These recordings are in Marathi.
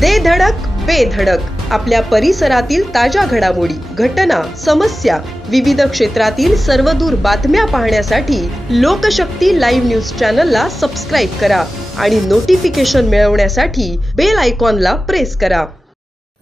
दे धडक बेधडक आपल्या परिसरातील ताज्या घडामोडी, घटना, समस्या, विविध क्षेत्रातील सर्वदूर बातम्या पाहण्यासाठी लोकशक्ती लाईव्ह न्यूज चॅनलला सबस्क्राईब करा आणि नोटिफिकेशन मिळवण्यासाठी बेल आयकॉनला प्रेस करा।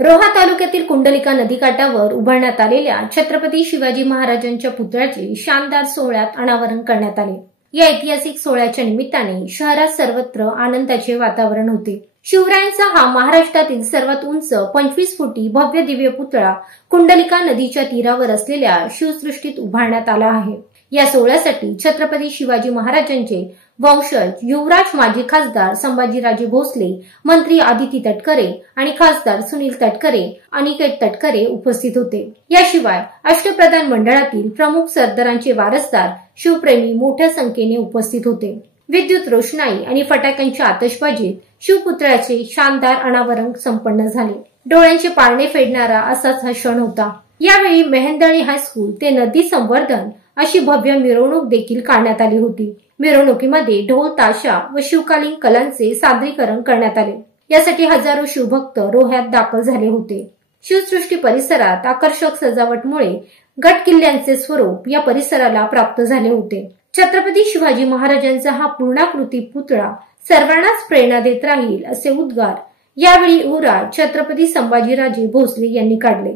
रोहा तालुक्यातील कुंडलिका नदीकाठावर उभारण्यात आलेल्या छत्रपती शिवाजी महाराजांच्या पुतळ्याचे शानदार सोहळ्यात अनावरण करण्यात आले। या ऐतिहासिक सोहळ्याच्या निमित्ताने शहरात सर्वत्र आनंदाचे वातावरण होते। शिवरायांचा हा महाराष्ट्रातील सर्वात उंच 25 फुटी भव्य दिव्य पुतळा कुंडलिका नदीच्या तीरावर असलेल्या शिवसृष्टीत उभारण्यात आला आहे। या सोहळ्यासाठी छत्रपती शिवाजी महाराजांचे वंशज युवराज माजी खासदार संभाजीराजे भोसले, मंत्री आदिती तटकरे आणि खासदार सुनील तटकरे, अनिकेत तटकरे उपस्थित होते। याशिवाय अष्टप्रधान मंडळातील प्रमुख सरदारांचे वारसदार शिवप्रेमी मोठ्या संख्येने उपस्थित होते। विद्युत रोषणाई आणि फटाक्यांच्या आतषबाजीत शिवपुतळ्याचे शानदार अनावरण संपन्न झाले। डोळ्यांचे पारणे फेडणारा असाच हा क्षण होता। यावेळी मेहेंदळी हायस्कूल ते नदी संवर्धन अशी भव्य मिरवणूक देखील काढण्यात आली होती। मिरवणुकीमध्ये ढोल ताशा व शिवकालीन कलांचे सादरीकरण करण्यात आले। यासाठी हजारो शिवभक्त रोह्यात दाखल झाले होते। शिवसृष्टी परिसरात आकर्षक सजावटमुळे गड किल्ल्यांचे स्वरूप या परिसराला प्राप्त झाले होते। छत्रपती शिवाजी महाराजांचा हा पूर्णाकृती पुतळा सर्वांनाच प्रेरणा देत राहील असे उद्गार यावेळी युवराज छत्रपती संभाजीराजे भोसले यांनी काढले।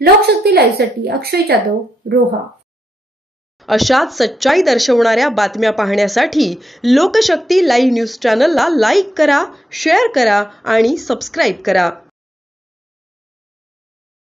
लोकशक्ती लाईव्ह साठी अक्षय जाधव, रोहा। अशाच सच्चाई दर्शवणाऱ्या बातम्या पाहण्यासाठी लोकशक्ती लाईव्ह न्यूज चॅनलला लाईक करा, शेअर करा आणि सबस्क्राईब करा।